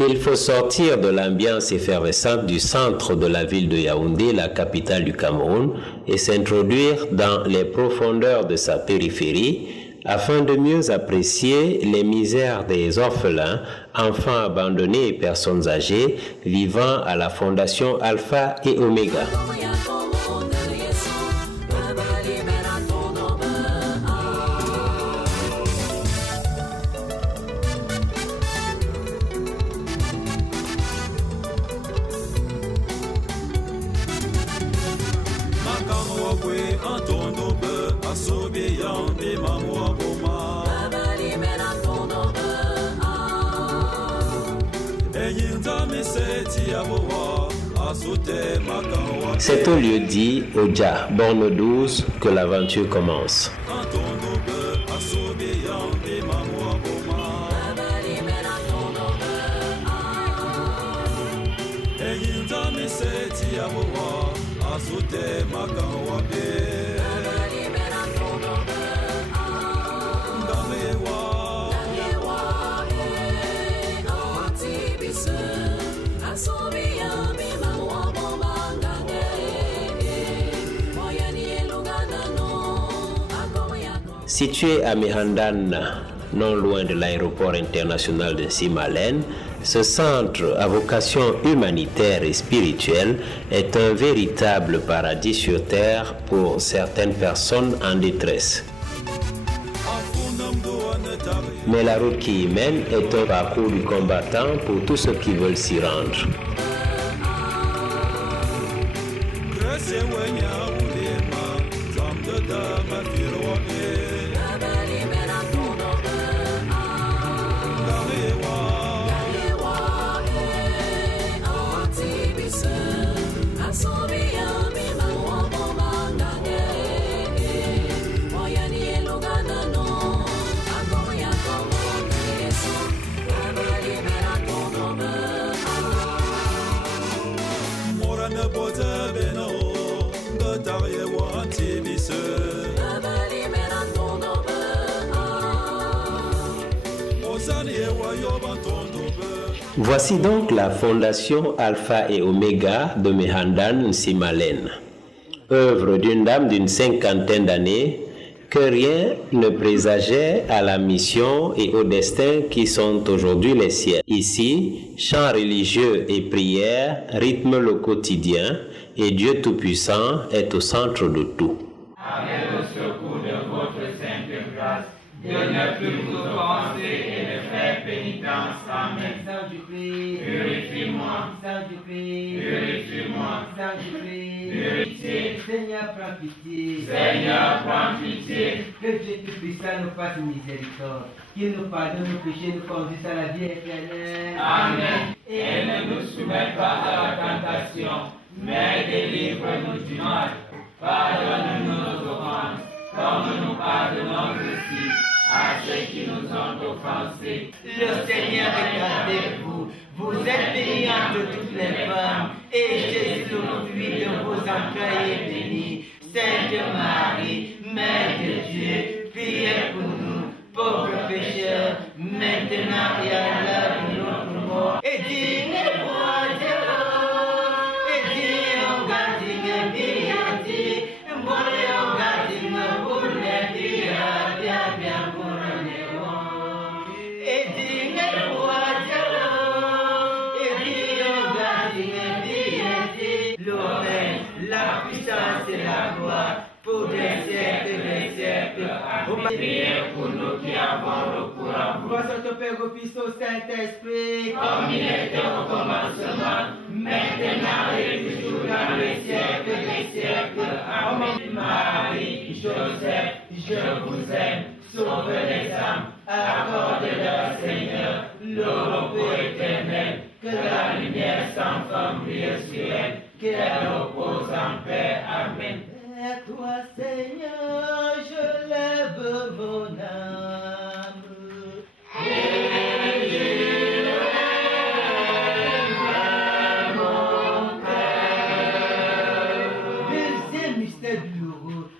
Il faut sortir de l'ambiance effervescente du centre de la ville de Yaoundé, la capitale du Cameroun, et s'introduire dans les profondeurs de sa périphérie afin de mieux apprécier les misères des orphelins, enfants abandonnés et personnes âgées vivant à la Fondation Alpha et Oméga. C'est au lieu-dit Oja, borne 12, que l'aventure commence. Situé à Mehandan, non loin de l'aéroport international de Simalène, ce centre à vocation humanitaire et spirituelle est un véritable paradis sur terre pour certaines personnes en détresse. Mais la route qui y mène est un parcours du combattant pour tous ceux qui veulent s'y rendre. Voici donc la fondation Alpha et Oméga de Mehandan Simalène, œuvre d'une dame d'une 50aine d'années que rien ne présageait à la mission et au destin qui sont aujourd'hui les siens. Ici, chants religieux et prières rythment le quotidien et Dieu Tout-Puissant est au centre de tout. Avec le secours de votre sainte grâce, de ne plus vous offenser et de faire pénitence. Amen. Saint-Jésus-Christ, purifie-moi. Saint-Jésus-Christ, Purifie-moi. Saint-Jésus-Christ, Purifie. Seigneur, prends pitié. Seigneur, prends pitié. Que Dieu Tout-Puissant nous fasse miséricorde, qu'il nous pardonne nos péchés, nous conduise à la vie éternelle. Amen. Et ne nous soumets pas à la tentation, mais délivre-nous du mal. Pardonne-nous nos offenses, comme nous pardonnons aussi à ceux qui nous ont offensés. Le Seigneur est avec vous. Vous êtes bénie entre toutes les femmes, et Jésus, le fruit de vos entrailles, est béni. Sainte Marie, Mère de Dieu, priez pour nous, pauvres pécheurs, maintenant et à l'heure de notre mort. Et digne-vous à Dieu, et digne au gardien bien, mon au gardien pour les prières, bien pour les bons. Et digne-vous à Dieu, et digne au gardien bien, le règne, la puissance et la gloire, pour les siècles des siècles. Priez pour nous qui avons recours à vous. Gloire au Père, au Fils, au Saint-Esprit, Comme il était au commencement, maintenant et toujours dans les siècles des siècles. Amen. Marie, Joseph, je vous aime. Sauve les âmes, accorde-leur, Seigneur, le repos éternel. Que la lumière sans forme brille sur elle, qu'elle repose en paix. Amen. à toi, Seigneur, je lève mon âme. Et je lève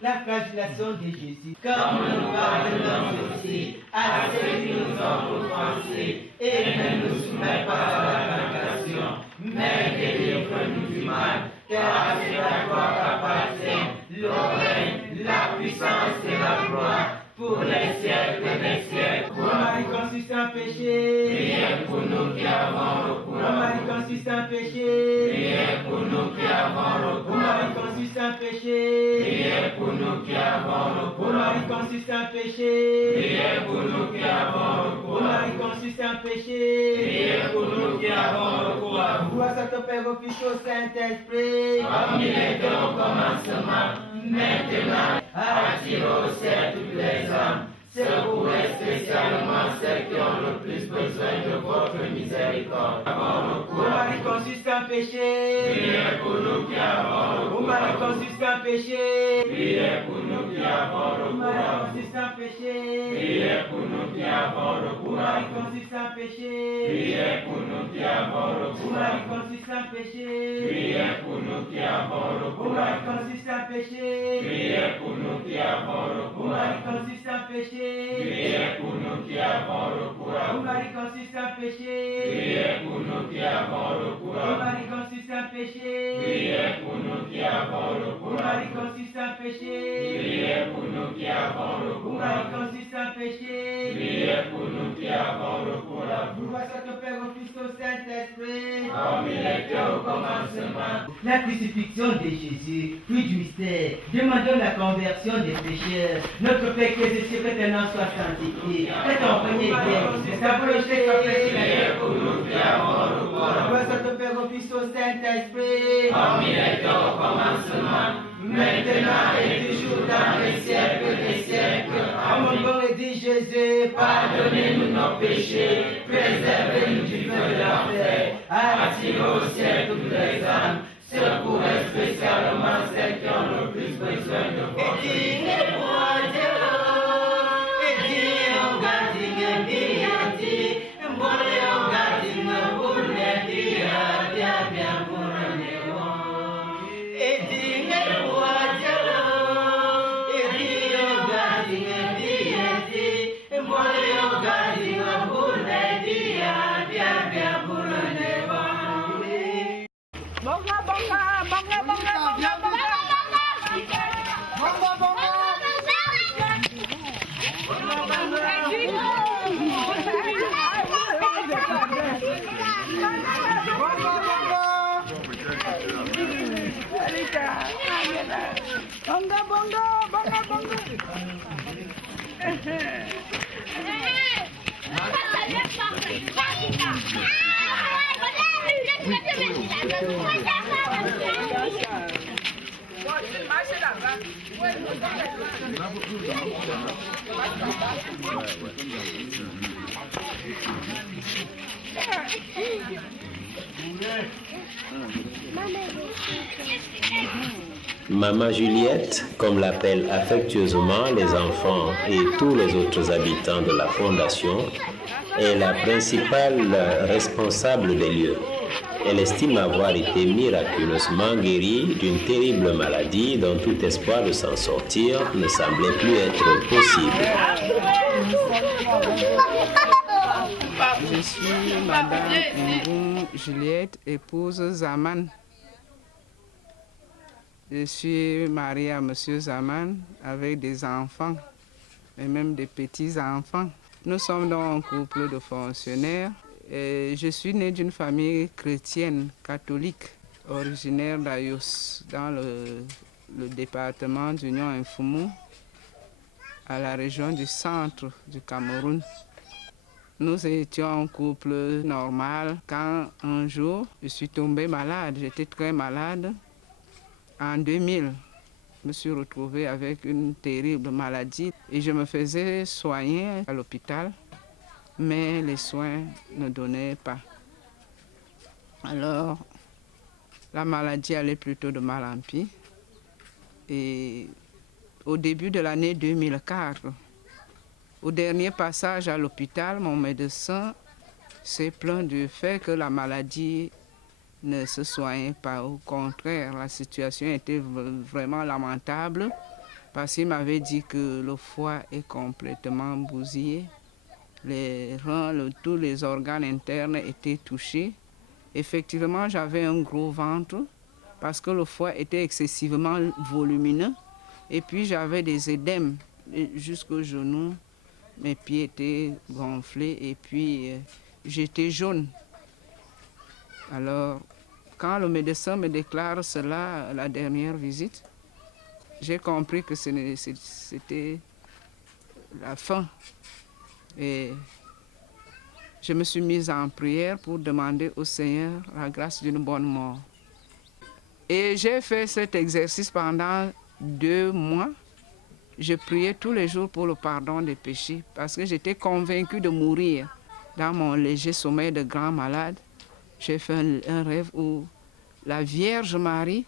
la flagellation de Jésus, comme nous pardonnons aussi à ceux qui nous ont offensés, et ne nous soumets pas à la tentation, mais délivre-nous du mal, car c'est à toi qu'appartient le règne, la puissance et la gloire, pour les siècles des siècles. Ô Marie conçue sans péché, priez pour nous qui avons recours. Ô Marie conçue sans péché, priez pour nous qui avons recours. Ô Marie conçue sans péché, priez pour nous qui avons recours. Ô Marie conçue sans péché, priez pour nous qui avons recours. Ô Marie conçue sans péché, priez pour nous qui avons recours à vous. Gloire à ton Père, au Fils, au Saint-Esprit, comme il était au commencement, maintenant, attire au ciel toutes les âmes, secourez spécialement celles qui ont le plus besoin de votre miséricorde. Ô Marie conçue sans péché, priez pour nous qui avons recours. Ô Marie conçue sans péché, priez pour nous qui avons recours. Ô Marie conçue sans péché, priez pour nous qui avons recours. Ô Marie conçue sans péché, priez pour nous qui avons recours. Ô Marie conçue sans péché, priez pour nous qui avons recours. Ô Marie conçue sans péché, priez pour nous qui avons recours. Ô Marie conçue sans péché, priez pour nous qui avons recours. Ô Marie conçue sans péché, priez pour nous qui avons recours. Ô Marie conçue sans péché, priez pour nous qui avons recours. Ô Marie conçue sans péché, priez pour nous qui avons recours. Ô Marie conçue sans péché, priez pour nous qui avons recours à vous. Gloire à ton Père, au Fils, au Saint-Esprit, comme il était au commencement. La crucifixion de Jésus, fruit du mystère, demandons la conversion des pécheurs. Notre Père qui est sûr que ton nom soit sanctifié, que ton premier vienne, sa volonté soit faite pour nous qui avons recours. Gloire à ton Père, au Fils, au Saint-Esprit, comme il était au commencement, maintenant et toujours dans les siècles des siècles. À mon bon et dit Jésus, pardonnez-nous nos péchés, préservez-nous du feu de l'enfer, attirez au ciel toutes les âmes, secourez spécialement celles qui ont le plus besoin de votre Maman Juliette, comme l'appellent affectueusement les enfants et tous les autres habitants de la Fondation, est la principale responsable des lieux. Elle estime avoir été miraculeusement guérie d'une terrible maladie dont tout espoir de s'en sortir ne semblait plus être possible. Je suis Madame Ngoum Juliette, épouse Zaman. Je suis mariée à Monsieur Zaman avec des enfants et même des petits-enfants. Nous sommes dans un couple de fonctionnaires. Et je suis née d'une famille chrétienne, catholique, originaire d'Ayos, dans le département d'Union Infoumou, à la région du centre du Cameroun. Nous étions un couple normal quand un jour je suis tombée malade, j'étais très malade. En 2000, je me suis retrouvée avec une terrible maladie et je me faisais soigner à l'hôpital, mais les soins ne donnaient pas. Alors, la maladie allait plutôt de mal en pis. Et au début de l'année 2004, au dernier passage à l'hôpital, mon médecin s'est plaint du fait que la maladie ne se soignait pas. Au contraire, la situation était vraiment lamentable parce qu'il m'avait dit que le foie est complètement bousillé, les reins, tous les organes internes étaient touchés. Effectivement, j'avais un gros ventre parce que le foie était excessivement volumineux et puis j'avais des édèmes jusqu'aux genoux. Mes pieds étaient gonflés et puis j'étais jaune. Alors, quand le médecin me déclare cela à la dernière visite, j'ai compris que c'était la fin. Et je me suis mise en prière pour demander au Seigneur la grâce d'une bonne mort. Et j'ai fait cet exercice pendant 2 mois. Je priais tous les jours pour le pardon des péchés parce que j'étais convaincue de mourir. Dans mon léger sommeil de grand malade, j'ai fait un rêve où la Vierge Marie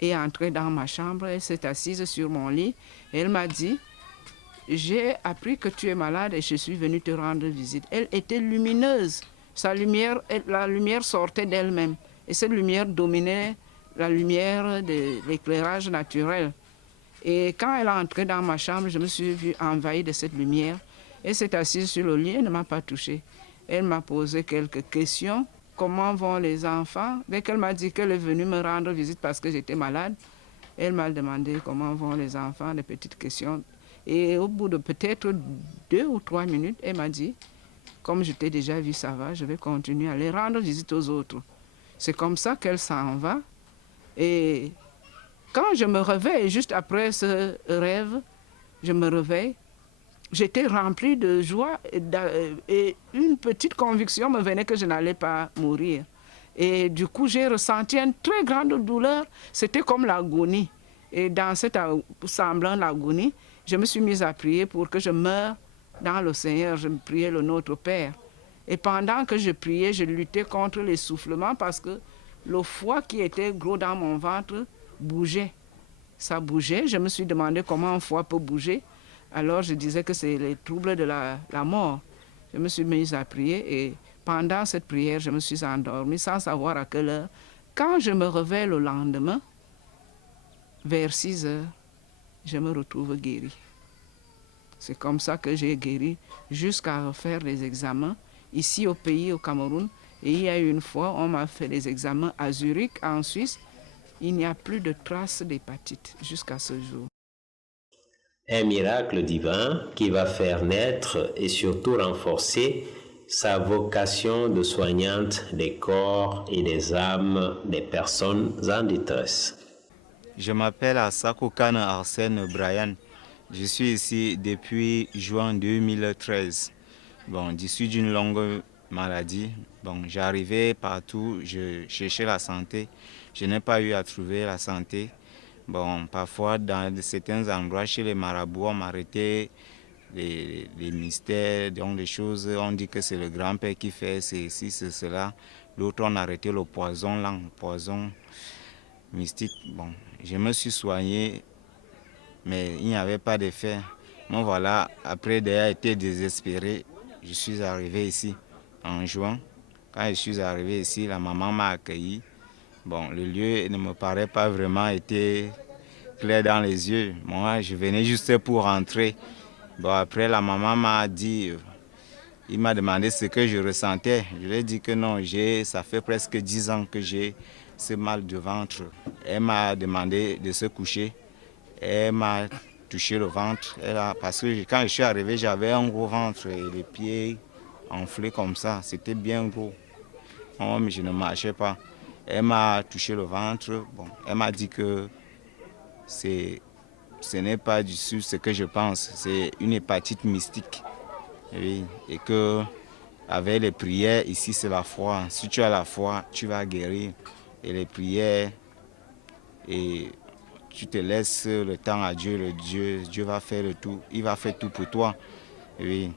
est entrée dans ma chambre, elle s'est assise sur mon lit et elle m'a dit « J'ai appris que tu es malade et je suis venue te rendre visite. » Elle était lumineuse, la lumière sortait d'elle-même et cette lumière dominait la lumière de l'éclairage naturel. Et quand elle est entrée dans ma chambre, je me suis vue envahie de cette lumière. Elle s'est assise sur le lit, elle ne m'a pas touchée. Elle m'a posé quelques questions. Comment vont les enfants? Dès qu'elle m'a dit qu'elle est venue me rendre visite parce que j'étais malade, elle m'a demandé comment vont les enfants, des petites questions. Et au bout de peut-être 2 ou 3 minutes, elle m'a dit, comme je t'ai déjà vu, ça va, je vais continuer à aller rendre visite aux autres. C'est comme ça qu'elle s'en va. Et quand je me réveille, juste après ce rêve, je me réveille, j'étais remplie de joie et une petite conviction me venait que je n'allais pas mourir. Et du coup, j'ai ressenti une très grande douleur. C'était comme l'agonie. Et dans cet semblant d'agonie, je me suis mise à prier pour que je meure dans le Seigneur. Je priais le Notre Père. Et pendant que je priais, je luttais contre l'essoufflement parce que le foie qui était gros dans mon ventre bougeait. Ça bougeait. Je me suis demandé comment un foie peut bouger. Alors je disais que c'est les troubles de la mort. Je me suis mise à prier et pendant cette prière, je me suis endormie sans savoir à quelle heure. Quand je me réveille le lendemain, vers 6 heures, je me retrouve guérie. C'est comme ça que j'ai guéri jusqu'à refaire les examens ici au pays, au Cameroun. Et il y a eu une fois, on m'a fait des examens à Zurich, en Suisse. Il n'y a plus de traces d'hépatite jusqu'à ce jour. Un miracle divin qui va faire naître et surtout renforcer sa vocation de soignante des corps et des âmes des personnes en détresse. Je m'appelle Asako Kane Arsène Brian. Je suis ici depuis juin 2013. Bon, issu d'une longue maladie. Bon, j'arrivais partout, je cherchais la santé. Je n'ai pas eu à trouver la santé. Bon, parfois, dans certains endroits, chez les marabouts, on m'arrêtait les mystères, donc des choses. On dit que c'est le grand-père qui fait ceci, c'est cela. L'autre, on arrêtait le poison là, le poison mystique. Bon, je me suis soigné, mais il n'y avait pas d'effet. Bon, voilà, après d'avoir été désespéré, je suis arrivé ici en juin. Quand je suis arrivé ici, la maman m'a accueilli. Bon, le lieu ne me paraît pas vraiment été clair dans les yeux. Moi, je venais juste pour rentrer. Bon, après, la maman m'a dit, il m'a demandé ce que je ressentais. Je lui ai dit que non, ça fait presque 10 ans que j'ai ce mal de ventre. Elle m'a demandé de se coucher. Elle m'a touché le ventre. Parce que quand je suis arrivé, j'avais un gros ventre et les pieds enflés comme ça. C'était bien gros. Oh, mais je ne marchais pas. Elle m'a touché le ventre. Bon, elle m'a dit que ce n'est pas du tout ce que je pense. C'est une hépatite mystique. Oui, et que avec les prières, ici c'est la foi. Si tu as la foi, tu vas guérir. Et les prières, et tu te laisses le temps à Dieu. Dieu va faire le tout. Il va faire tout pour toi. Oui,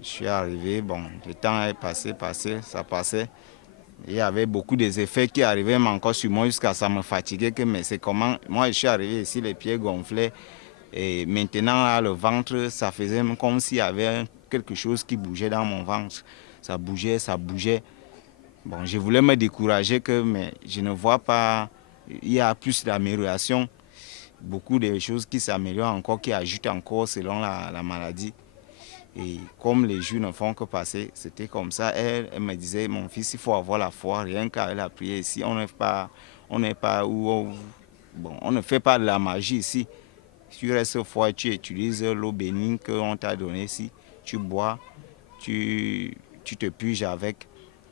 je suis arrivé. Bon, le temps est passé, ça passait. Il y avait beaucoup d'effets qui arrivaient encore sur moi jusqu'à ça me fatiguait. Mais c'est comment, moi je suis arrivé ici, les pieds gonflaient. Et maintenant, là, le ventre, ça faisait comme s'il y avait quelque chose qui bougeait dans mon ventre. Ça bougeait, ça bougeait. Bon, je voulais me décourager, mais je ne vois pas, il y a plus d'amélioration. beaucoup de choses qui s'améliorent encore, qui ajoutent encore selon la maladie. Et comme les jours ne font que passer, c'était comme ça. Elle me disait, mon fils, il faut avoir la foi, rien qu'à la prière ici. On ne fait pas de la magie ici. Tu restes froid, tu utilises l'eau bénie qu'on t'a donnée ici. Tu bois, tu te puges avec.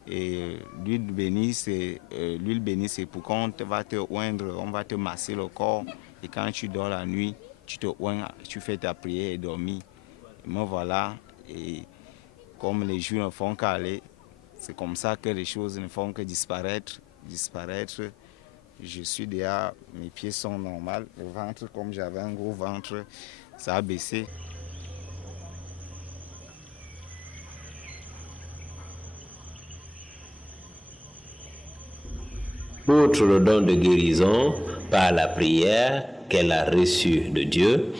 Et l'huile bénie, c'est pour qu'on va te oindre, on va te masser le corps. Et quand tu dors la nuit, tu te oins, tu fais ta prière et dormir. Me voilà, et comme les jours ne font qu'aller, c'est comme ça que les choses ne font que disparaître. Je suis déjà, mes pieds sont normaux, le ventre, comme j'avais un gros ventre, ça a baissé. Outre le don de guérison par la prière qu'elle a reçu de Dieu,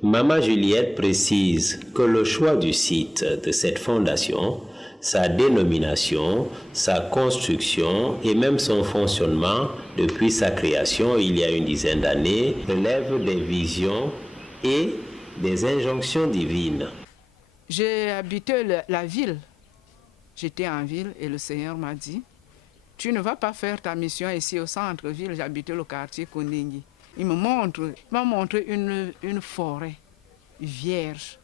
Maman Juliette précise que le choix du site de cette fondation, sa dénomination, sa construction et même son fonctionnement depuis sa création il y a une dizaine d'années relève des visions et des injonctions divines. J'ai habité la ville. J'étais en ville et le Seigneur m'a dit, tu ne vas pas faire ta mission ici au centre-ville, j'habitais le quartier Kondingi. Il m'a montré une forêt vierge.